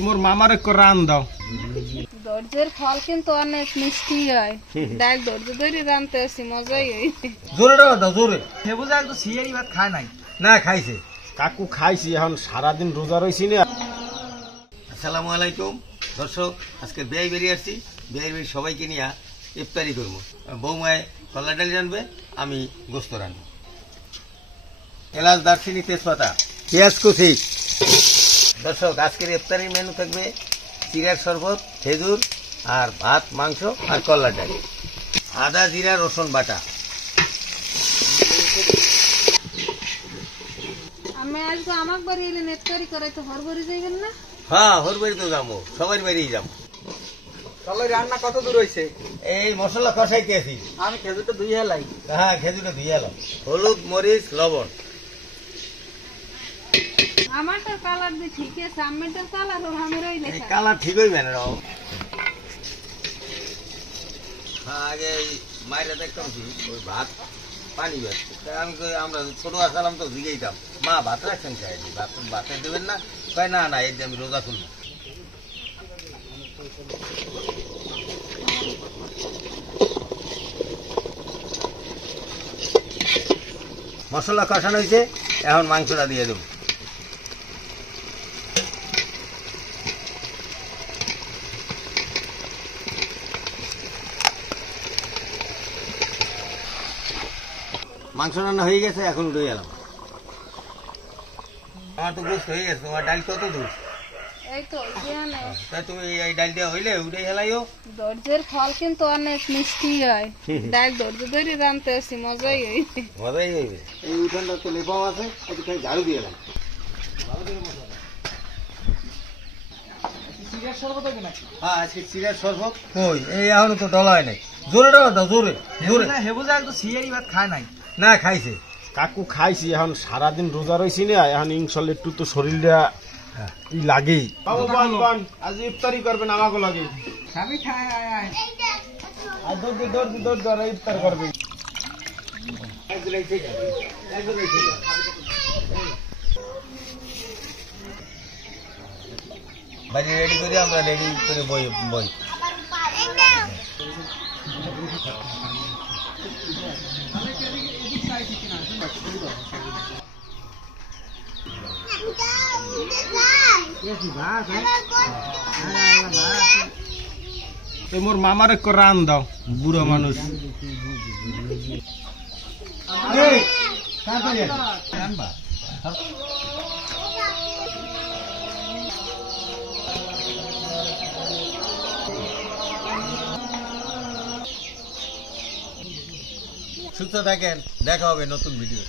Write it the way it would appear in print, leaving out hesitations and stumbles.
মোর মামার একটু রান দাও। ধৈর্যের ফল কিন্তু অনেক মিষ্টি হয়। ডাল ধৈর্য ধরে রানতে আসি, মজাই হইছে। জোরে দাও জোরে। সে বুঝা একটু সিয়ারি ভাত খায় নাই? না খাইছে কাকু খাইছি, এখন সারাদিন রোজা রয়েছি না। আসসালামু আলাইকুম দর্শক, আজকে বিয়ে বেরিয়ে আসছি। বিয়ের বেরিয়ে সবাইকে নিয়ে ইফতারি করবো। বৌমায় কলা ডাল জানবে, আমি গোস্ত রানবো। এলাচ, দারচিনি, তেজপাতা, পেঁয়াজ কুচি। দর্শক, আজকের ইফতারির মেনু থাকবে চিড়ার শরবত, খেজুর আর ভাত, মাংস আর কলা ডাল, আদা জিরা রসুন বাটা। আমি আজকে আমার বাড়ি এলে ইফতারি করাই, তো হর বাড়ি যাইবেন না? হ্যাঁ, ওর বাড়ি তো যাবো, সবার বাড়িই যাবো। চলো, রান্না কত দূর হয়েছে? এই মশলা কষাইতে আছি। আমি খেজুরটা ধুয়ে এলাই। হ্যাঁ, খেজুরটা ধুয়ে এলাম। হলুদ, মরিচ, লবণ। আমারটার কালার দিয়ে ঠিক আছে, আমেরটার কালার আমার ওই এই লেখা। কালার ঠিক হইবে না রাও। হ্যাঁ, আগে মায়েরা দেখতাম কি ওই ভাত পানি বাড়ছে, আমি আমরা ছোট আসলাম তো জিগেইতাম, মা ভাত রাখছেন খাই, ভাতে দেবেন না? কয় না না, এই যে আমি রোজা খুলবো। মশলা কষানো হয়েছে, এখন মাংসটা দিয়ে দেবো। মাংস রান্না হয়ে গেছে, এখন উঠে গেলাম। আমার তো গোস্ত হয়ে গেছে। তোমার ডাল কত দূর? এই তো জানে, তাই তুমি এই ডাল দেওয়া হইলে উঠে হেলাইও। ধৈর্যের ফল কিন্তু অনেক মিষ্টি হয়। ডাল ধৈর্য ধরে রানতে আসি, মজাই হইছে। মজাই হইবে। এই উঠানটা তো লেপাও আছে, একটু খাই ঝাড়ু দিয়ে এলাম। হ্যাঁ, আজকে চিড়ার শরবত। কই এই এখনো তো ডলা হয় নাই। জোরে দাও জোরে জোরে। হে বুঝা একটু সিয়ারি ভাত খায় নাই? না খাইছে কাকু খাইছি, এখন সারাদিন রোজা রয়েছি না, এখন ইনশাল্লাহ একটু তো শরীরটা ই লাগেই। বাবু বল আজ ইফতারি করবেন আমাকে লাগে। খাবি খায় আয় আয়। আর দৌড় ইফতার করবে। বাড়ি রেডি করে আমরা রেডি করে বই বই। মোর মামার একটু রান দাও, বুড়ো মানুষ। সুস্থ থাকেন, দেখা হবে নতুন ভিডিও।